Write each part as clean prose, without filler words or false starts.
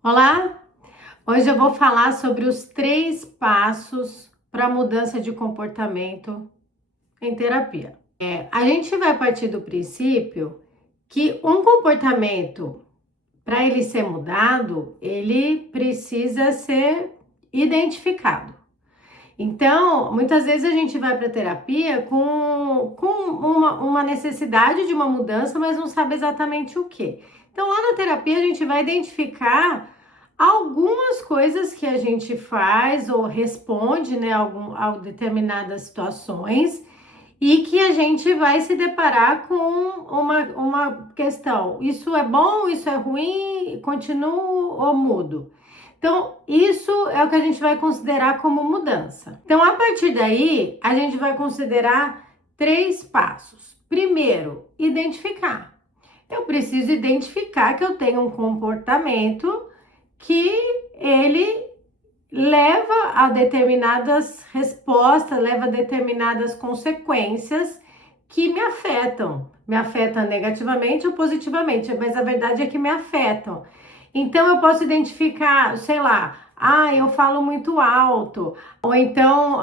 Olá! Hoje eu vou falar sobre os 3 passos para a mudança de comportamento em terapia. A gente vai partir do princípio que um comportamento, para ele ser mudado, ele precisa ser identificado. Então, muitas vezes a gente vai para terapia com uma necessidade de uma mudança, mas não sabe exatamente o que. Então, lá na terapia, a gente vai identificar algumas coisas que a gente faz ou responde, né, a determinadas situações e que a gente vai se deparar com uma questão. Isso é bom, isso é ruim, continuo ou mudo? Então, isso é o que a gente vai considerar como mudança. Então, a partir daí, a gente vai considerar 3 passos. Primeiro, identificar. Eu preciso identificar que eu tenho um comportamento que ele leva a determinadas respostas, leva a determinadas consequências que me afetam. Me afetam negativamente ou positivamente, mas a verdade é que me afetam. Então eu posso identificar, sei lá, eu falo muito alto, ou então,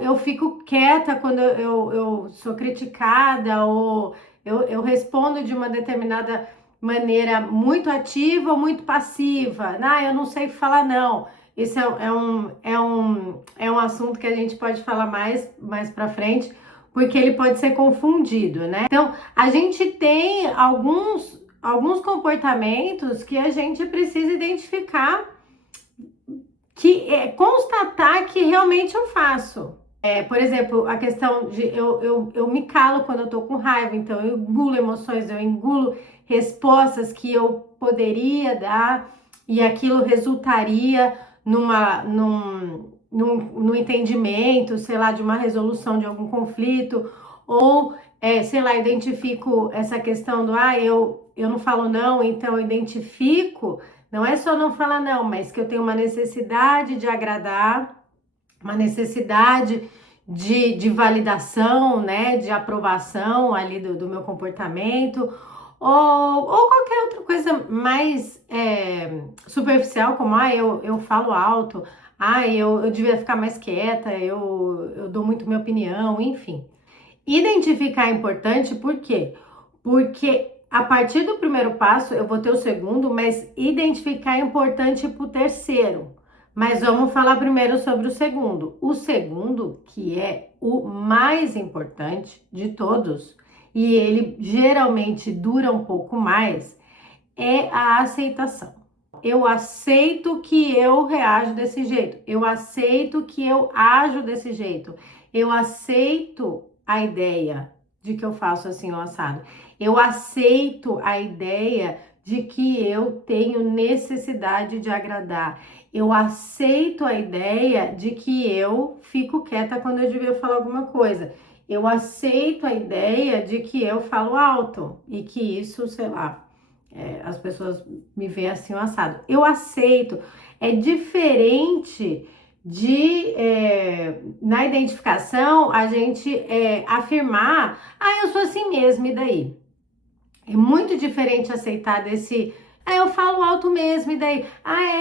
eu fico quieta quando eu sou criticada, ou eu respondo de uma determinada maneira muito ativa ou muito passiva. Eu não sei falar não. Isso é um assunto que a gente pode falar mais para frente, porque ele pode ser confundido, né? Então, a gente tem alguns comportamentos que a gente precisa identificar, constatar que realmente eu faço. Por exemplo, a questão de eu me calo quando eu tô com raiva, então eu engulo emoções, eu engulo respostas que eu poderia dar e aquilo resultaria num entendimento, sei lá, de uma resolução de algum conflito, ou, sei lá, identifico essa questão do, eu não falo não, então eu identifico, não é só não falar não, mas que eu tenho uma necessidade de agradar, uma necessidade de validação, né, de aprovação ali do meu comportamento, ou qualquer outra coisa mais superficial, como eu falo alto, eu devia ficar mais quieta, eu dou muito minha opinião, enfim. Identificar é importante, por quê? Porque a partir do primeiro passo eu vou ter o segundo, mas identificar é importante para o terceiro. Mas vamos falar primeiro sobre o segundo. O segundo, que é o mais importante de todos, e ele geralmente dura um pouco mais, é a aceitação. Eu aceito que eu reajo desse jeito. Eu aceito que eu ajo desse jeito. Eu aceito a ideia de que eu faço assim o assado. Eu aceito a ideia de que eu tenho necessidade de agradar. Eu aceito a ideia de que eu fico quieta quando eu devia falar alguma coisa. Eu aceito a ideia de que eu falo alto e que isso, sei lá, as pessoas me veem assim o assado. Eu aceito. É diferente na identificação, a gente afirmar, eu sou assim mesmo, e daí? É muito diferente aceitar desse, eu falo alto mesmo, e daí?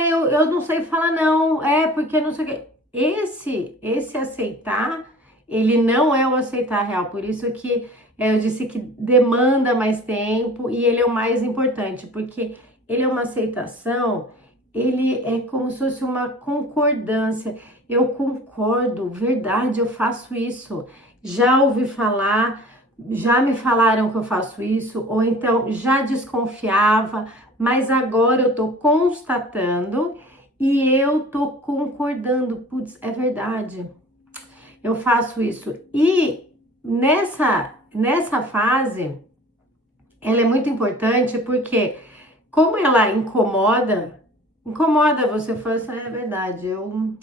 Eu não sei falar não, porque não sei o quê. Esse aceitar, ele não é o aceitar real, por isso que eu disse que demanda mais tempo e ele é o mais importante, porque ele é uma aceitação, ele é como se fosse uma concordância. Eu concordo, verdade, eu faço isso. Já ouvi falar, já me falaram que eu faço isso, ou então já desconfiava, mas agora eu tô constatando e eu tô concordando. Putz, é verdade, eu faço isso. E nessa fase, ela é muito importante porque, como ela incomoda você, fala assim, é verdade, eu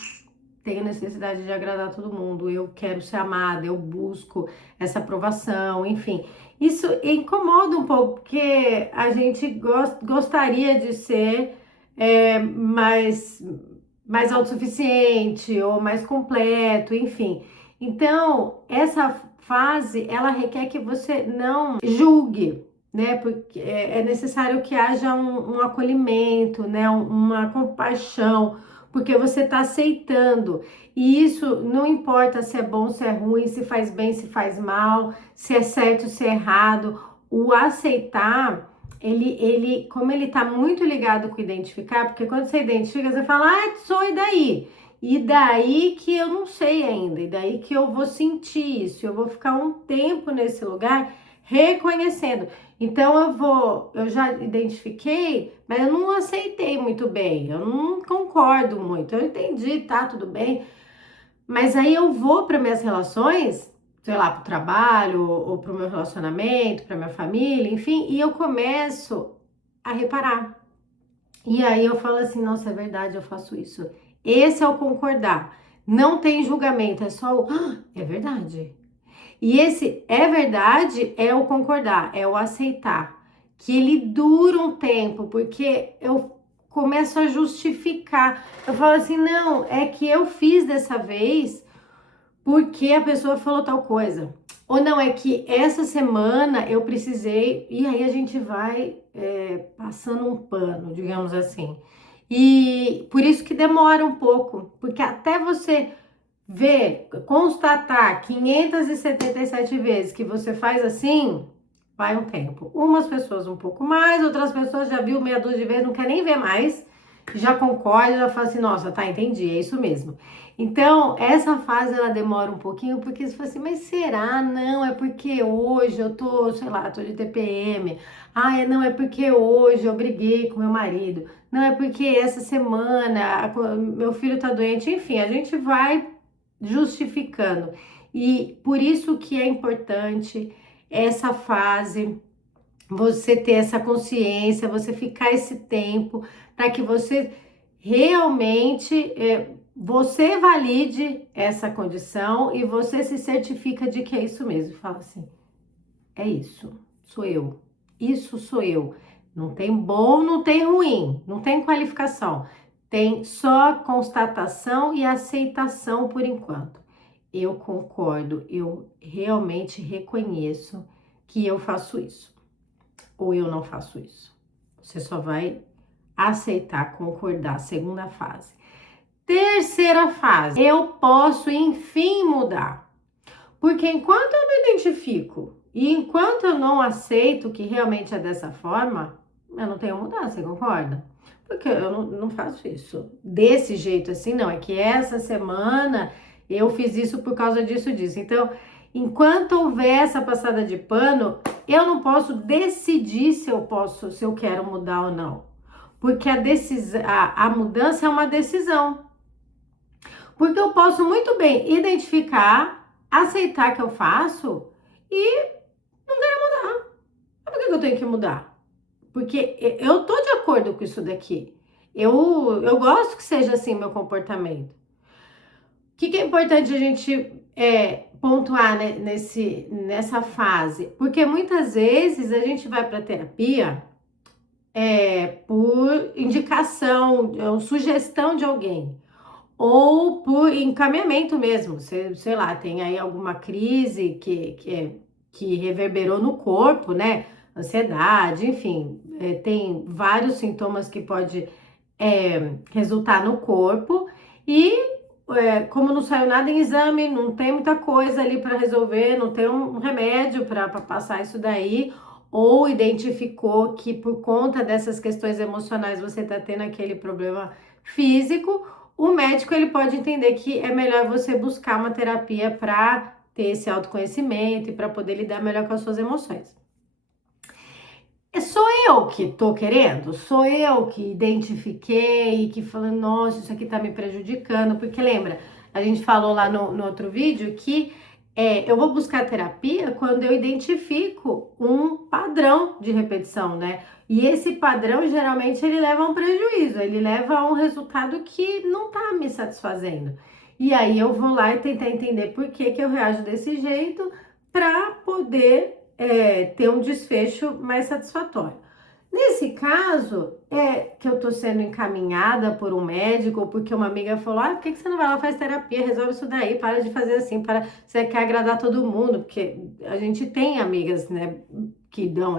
tenho necessidade de agradar todo mundo, eu quero ser amada, eu busco essa aprovação, enfim. Isso incomoda um pouco, porque a gente gostaria de ser mais autossuficiente ou mais completo, enfim. Então, essa fase, ela requer que você não julgue, né? Porque é necessário que haja um acolhimento, né? Uma compaixão, porque você está aceitando. E isso não importa se é bom, se é ruim, se faz bem, se faz mal, se é certo, se é errado. O aceitar, como ele está muito ligado com identificar, porque quando você identifica, você fala, ah, sou e daí? E daí que eu não sei ainda, e daí que eu vou sentir isso, eu vou ficar um tempo nesse lugar reconhecendo. Então eu já identifiquei, mas eu não aceitei muito bem, eu não concordo muito. Eu entendi, tá, tudo bem, mas aí eu vou para minhas relações, sei lá, para o trabalho, ou para o meu relacionamento, para minha família, enfim, e eu começo a reparar. E aí eu falo assim, nossa, é verdade, eu faço isso. Esse é o concordar. Não tem julgamento, é só o, "Ah, é verdade." E esse é verdade é o concordar, é o aceitar. Que ele dura um tempo, porque eu começo a justificar. Eu falo assim, não, é que eu fiz dessa vez porque a pessoa falou tal coisa. Ou não, é que essa semana eu precisei, e aí a gente vai passando um pano, digamos assim. E por isso que demora um pouco, porque até você ver, constatar 577 vezes que você faz assim, vai um tempo. Umas pessoas um pouco mais, outras pessoas já viu meia dúzia de vezes, não quer nem ver mais, já concorda, já fala assim, nossa, tá, entendi, é isso mesmo. Então, essa fase ela demora um pouquinho, porque você fala assim, mas será? Não, é porque hoje eu tô, sei lá, tô de TPM. Ah, não, é porque hoje eu briguei com meu marido. Não, é porque essa semana meu filho tá doente. Enfim, a gente vai justificando. E por isso que é importante essa fase, você ter essa consciência, você ficar esse tempo para que você realmente você valide essa condição e você se certifica de que é isso mesmo. Fala assim, é isso, sou eu. Isso sou eu. Não tem bom, não tem ruim, não tem qualificação. Tem só constatação e aceitação por enquanto. Eu concordo, eu realmente reconheço que eu faço isso. Ou eu não faço isso. Você só vai aceitar, concordar. Segunda fase. Terceira fase. Eu posso, enfim, mudar. Porque enquanto eu não identifico e enquanto eu não aceito que realmente é dessa forma, eu não tenho mudança, você concorda? Porque eu não faço isso desse jeito assim, não. É que essa semana eu fiz isso por causa disso. Então, enquanto houver essa passada de pano, eu não posso decidir se eu quero mudar ou não. Porque a mudança é uma decisão. Porque eu posso muito bem identificar, aceitar que eu faço e não quero mudar. Mas por que eu tenho que mudar? Porque eu tô de acordo com isso daqui. Eu gosto que seja assim meu comportamento. O que é importante a gente pontuar, né, nessa fase? Porque muitas vezes a gente vai para terapia por indicação, sugestão de alguém. Ou por encaminhamento mesmo, sei lá, tem aí alguma crise que reverberou no corpo, né? Ansiedade, enfim, tem vários sintomas que pode resultar no corpo e como não saiu nada em exame, não tem muita coisa ali para resolver, não tem um remédio para passar isso daí, ou identificou que por conta dessas questões emocionais você está tendo aquele problema físico, o médico ele pode entender que é melhor você buscar uma terapia para ter esse autoconhecimento e para poder lidar melhor com as suas emoções. Sou eu que tô querendo? Sou eu que identifiquei, que falando, nossa, isso aqui tá me prejudicando? Porque lembra, a gente falou lá no outro vídeo que eu vou buscar terapia quando eu identifico um padrão de repetição, né? E esse padrão, geralmente, ele leva a um prejuízo, ele leva a um resultado que não tá me satisfazendo. E aí eu vou lá e tentar entender por que que eu reajo desse jeito para poder ter um desfecho mais satisfatório. Nesse caso, que eu tô sendo encaminhada por um médico ou porque uma amiga falou, por que você não vai lá, faz terapia, resolve isso daí, para de fazer assim, você quer agradar todo mundo, porque a gente tem amigas, né, que dão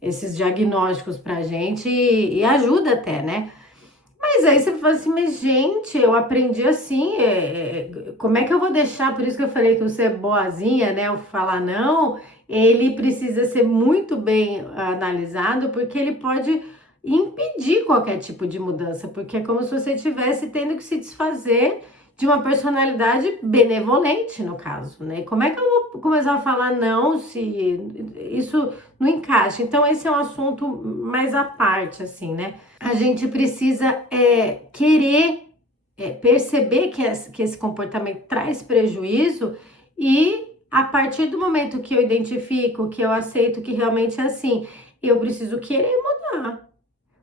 esses diagnósticos pra gente e ajuda até, né? Mas aí você fala assim, mas gente, eu aprendi assim, como é que eu vou deixar? Por isso que eu falei que você é boazinha, né? Eu falar não, ele precisa ser muito bem analisado, porque ele pode impedir qualquer tipo de mudança, porque é como se você estivesse tendo que se desfazer de uma personalidade benevolente, no caso, né? Como é que eu vou começar a falar não se isso não encaixa? Então, esse é um assunto mais à parte, assim, né? A gente precisa querer perceber que esse comportamento traz prejuízo e a partir do momento que eu identifico, que eu aceito que realmente é assim, eu preciso querer mudar.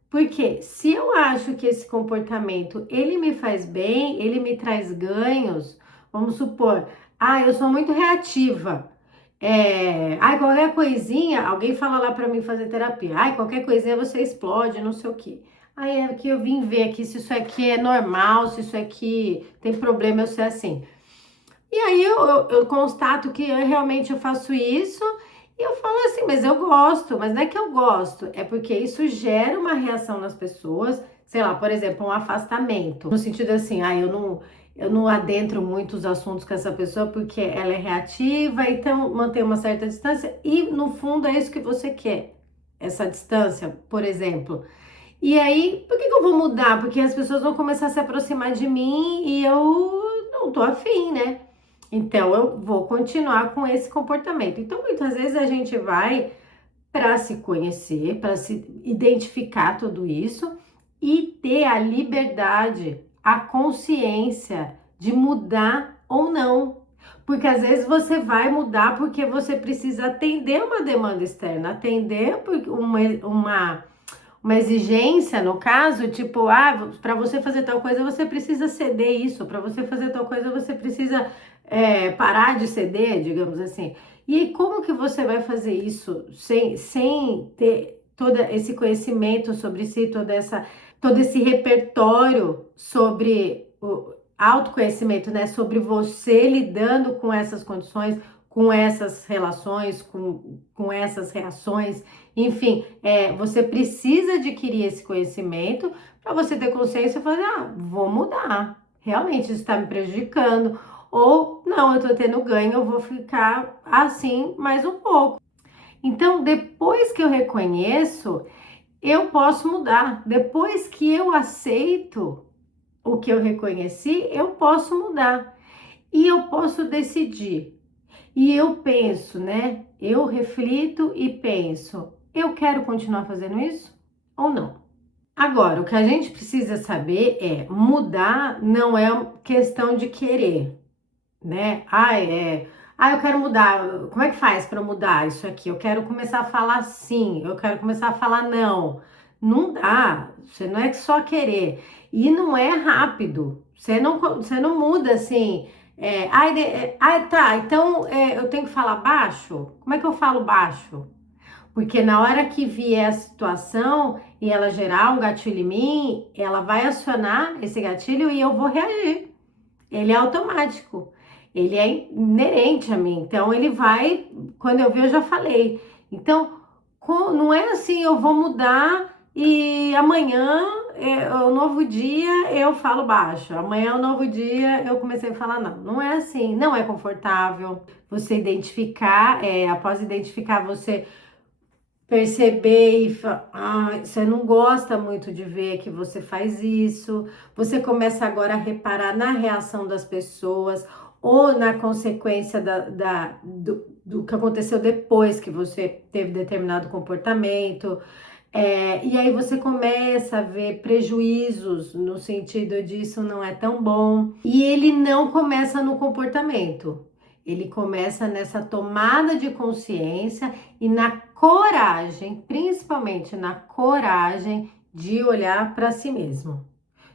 Porque se eu acho que esse comportamento ele me faz bem, ele me traz ganhos, vamos supor, eu sou muito reativa. Qualquer coisinha, alguém fala lá pra mim fazer terapia. Qualquer coisinha você explode, não sei o quê. Aí é que eu vim ver aqui se isso aqui é normal, se isso aqui tem problema eu ser assim. E aí eu constato que realmente eu faço isso e eu falo assim, mas eu gosto, mas não é que eu gosto, é porque isso gera uma reação nas pessoas, sei lá, por exemplo, um afastamento. No sentido assim, eu não adentro muito os assuntos com essa pessoa porque ela é reativa, então mantém uma certa distância e no fundo é isso que você quer, essa distância, por exemplo. E aí, por que eu vou mudar? Porque as pessoas vão começar a se aproximar de mim e eu não tô afim, né? Então eu vou continuar com esse comportamento. Então, muitas vezes a gente vai para se conhecer, para se identificar tudo isso e ter a liberdade, a consciência de mudar ou não. Porque às vezes você vai mudar porque você precisa atender uma demanda externa, atender uma exigência, no caso, tipo, para você fazer tal coisa você precisa ceder isso, para você fazer tal coisa você precisa parar de ceder, digamos assim. E como que você vai fazer isso sem ter todo esse conhecimento sobre si, todo esse repertório sobre o autoconhecimento, né? Sobre você lidando com essas condições, com essas relações, com essas reações, enfim, você precisa adquirir esse conhecimento para você ter consciência e falar, vou mudar. Realmente isso está me prejudicando. Ou não, eu estou tendo ganho, eu vou ficar assim mais um pouco. Então, depois que eu reconheço, eu posso mudar. Depois que eu aceito o que eu reconheci, eu posso mudar. E eu posso decidir. E eu penso, né? Eu reflito e penso, eu quero continuar fazendo isso ou não? Agora, o que a gente precisa saber é mudar não é questão de querer, né? Eu quero mudar. Como é que faz para mudar isso aqui? Eu quero começar a falar sim, eu quero começar a falar não. Não dá, você não é só querer. E não é rápido. Você não muda assim. Tá, então eu tenho que falar baixo? Como é que eu falo baixo? Porque na hora que vier a situação e ela gerar um gatilho em mim, ela vai acionar esse gatilho e eu vou reagir. Ele é automático, ele é inerente a mim. Então ele vai, quando eu ver, eu já falei. Então não é assim, eu vou mudar e amanhã é o novo dia eu falo baixo. Amanhã é o novo dia eu comecei a falar não. Não é assim, não é confortável. Você identificar, após identificar, você perceber e falar, você não gosta muito de ver que você faz isso, você começa agora a reparar na reação das pessoas ou na consequência do que aconteceu depois que você teve determinado comportamento. E aí você começa a ver prejuízos no sentido disso não é tão bom. E ele não começa no comportamento. Ele começa nessa tomada de consciência e na coragem, principalmente na coragem de olhar para si mesmo.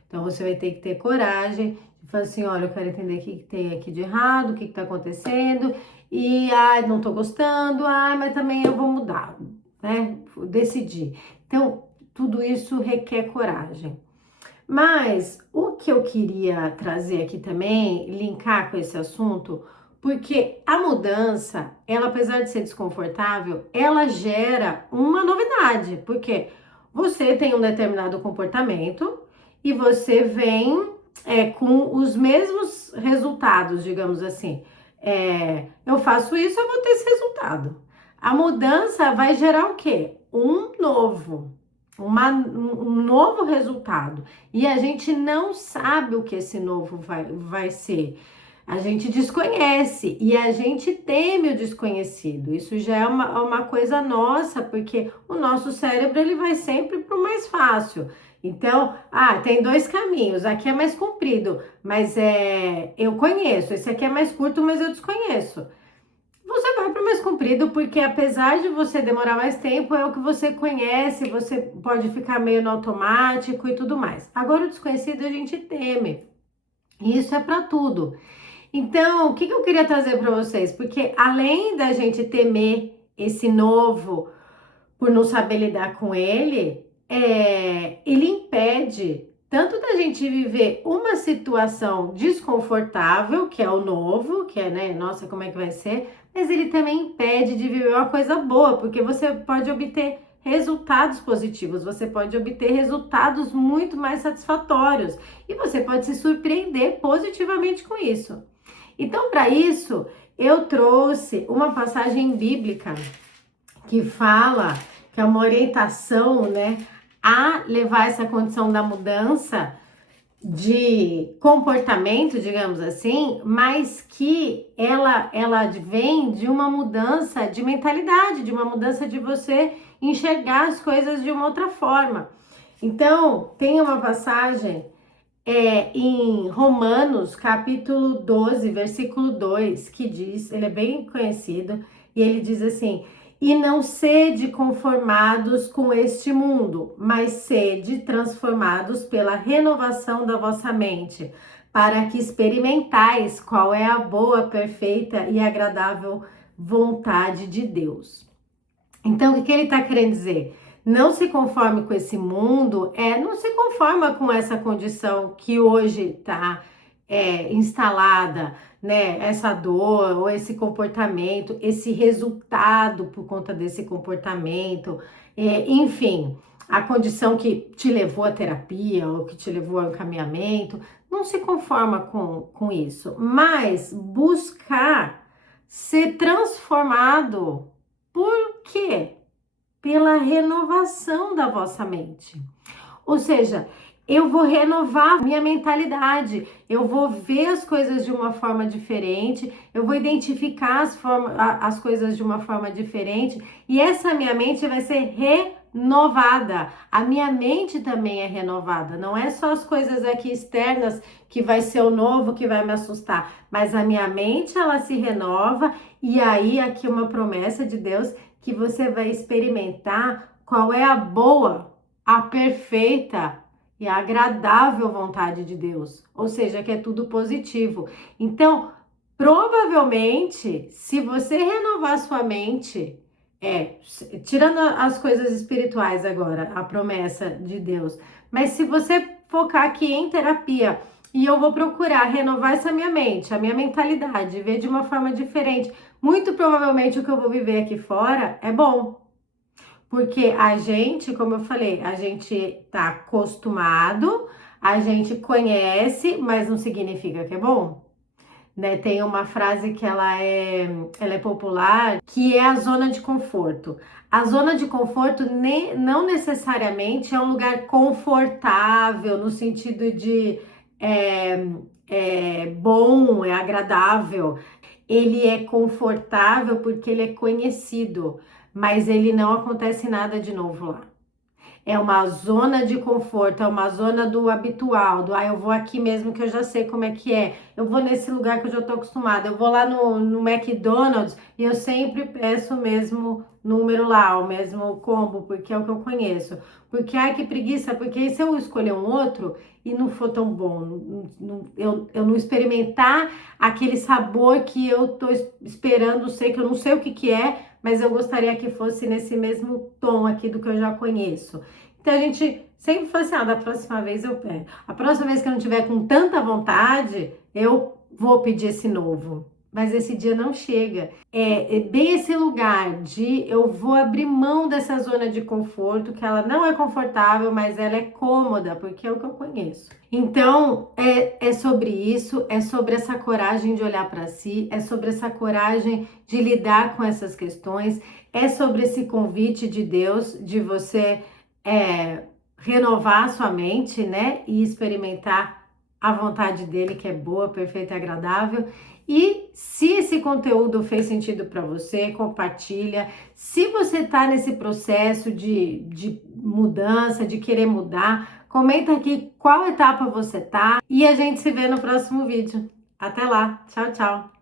Então você vai ter que ter coragem de falar assim, olha, eu quero entender o que tem aqui de errado, o que está acontecendo, e não estou gostando, mas também eu vou mudar, né? Decidir. Então, tudo isso requer coragem. Mas o que eu queria trazer aqui também, linkar com esse assunto, Porque a mudança, ela apesar de ser desconfortável, ela gera uma novidade, porque você tem um determinado comportamento e você vem com os mesmos resultados, digamos assim. Eu faço isso, eu vou ter esse resultado. A mudança vai gerar o quê? Um novo resultado. E a gente não sabe o que esse novo vai ser. A gente desconhece e a gente teme o desconhecido. Isso já é uma coisa nossa, porque o nosso cérebro ele vai sempre para o mais fácil. Então, tem dois caminhos. Aqui é mais comprido, mas eu conheço. Esse aqui é mais curto, mas eu desconheço. Você vai para o mais comprido, porque apesar de você demorar mais tempo, é o que você conhece, você pode ficar meio no automático e tudo mais. Agora, o desconhecido a gente teme. E isso é para tudo. Então, o que eu queria trazer para vocês? Porque além da gente temer esse novo por não saber lidar com ele, ele impede tanto da gente viver uma situação desconfortável, que é o novo, que é, né, nossa, como é que vai ser? Mas ele também impede de viver uma coisa boa, porque você pode obter resultados positivos, você pode obter resultados muito mais satisfatórios e você pode se surpreender positivamente com isso. Então, para isso, eu trouxe uma passagem bíblica que fala que é uma orientação, né, a levar essa condição da mudança de comportamento, digamos assim, mas que ela vem de uma mudança de mentalidade, de uma mudança de você enxergar as coisas de uma outra forma. Então, tem uma passagem em Romanos, capítulo 12, versículo 2, que diz, ele é bem conhecido, e ele diz assim: e não sede conformados com este mundo, mas sede transformados pela renovação da vossa mente, para que experimentais qual é a boa, perfeita e agradável vontade de Deus. Então, o que ele está querendo dizer? Não se conforme com esse mundo, não se conforma com essa condição que hoje está instalada, né? Essa dor ou esse comportamento, esse resultado por conta desse comportamento, enfim, a condição que te levou à terapia ou que te levou ao encaminhamento. Não se conforma com isso, mas buscar ser transformado. Por quê? Pela renovação da vossa mente. Ou seja, eu vou renovar minha mentalidade, eu vou ver as coisas de uma forma diferente, eu vou identificar as coisas de uma forma diferente e essa minha mente vai ser renovada. A minha mente também é renovada, não é só as coisas aqui externas que vai ser o novo que vai me assustar, mas a minha mente ela se renova e aí aqui uma promessa de Deus que você vai experimentar qual é a boa, a perfeita e a agradável vontade de Deus, ou seja, que é tudo positivo. Então, provavelmente, se você renovar sua mente, tirando as coisas espirituais agora, a promessa de Deus, mas se você focar aqui em terapia e eu vou procurar renovar essa minha mente, a minha mentalidade, ver de uma forma diferente, muito provavelmente o que eu vou viver aqui fora é bom. Porque a gente, como eu falei, a gente tá acostumado, a gente conhece, mas não significa que é bom. Né? Tem uma frase que ela é popular, que é a zona de conforto. A zona de conforto não necessariamente é um lugar confortável, no sentido de bom, é agradável. Ele é confortável porque ele é conhecido, mas ele não acontece nada de novo lá. É uma zona de conforto, é uma zona do habitual, eu vou aqui mesmo que eu já sei como é que é, eu vou nesse lugar que eu já tô acostumada, eu vou lá no McDonald's e eu sempre peço o mesmo número lá, o mesmo combo, porque é o que eu conheço. Porque, ai, que preguiça, porque se eu escolher um outro e não for tão bom, eu não experimentar aquele sabor que eu tô esperando, sei que eu não sei o que que é, mas eu gostaria que fosse nesse mesmo tom aqui do que eu já conheço. Então a gente sempre fala assim, da próxima vez eu pego. A próxima vez que eu não tiver com tanta vontade, eu vou pedir esse novo. mas esse dia não chega. É bem esse lugar de eu vou abrir mão dessa zona de conforto, que ela não é confortável, mas ela é cômoda, porque é o que eu conheço. Então, é sobre isso, é sobre essa coragem de olhar para si, é sobre essa coragem de lidar com essas questões, é sobre esse convite de Deus, de você renovar a sua mente, né? E experimentar a vontade dele, que é boa, perfeita e agradável. E se esse conteúdo fez sentido para você, compartilha. Se você está nesse processo de mudança, de querer mudar, comenta aqui qual etapa você tá e a gente se vê no próximo vídeo. Até lá, tchau, tchau!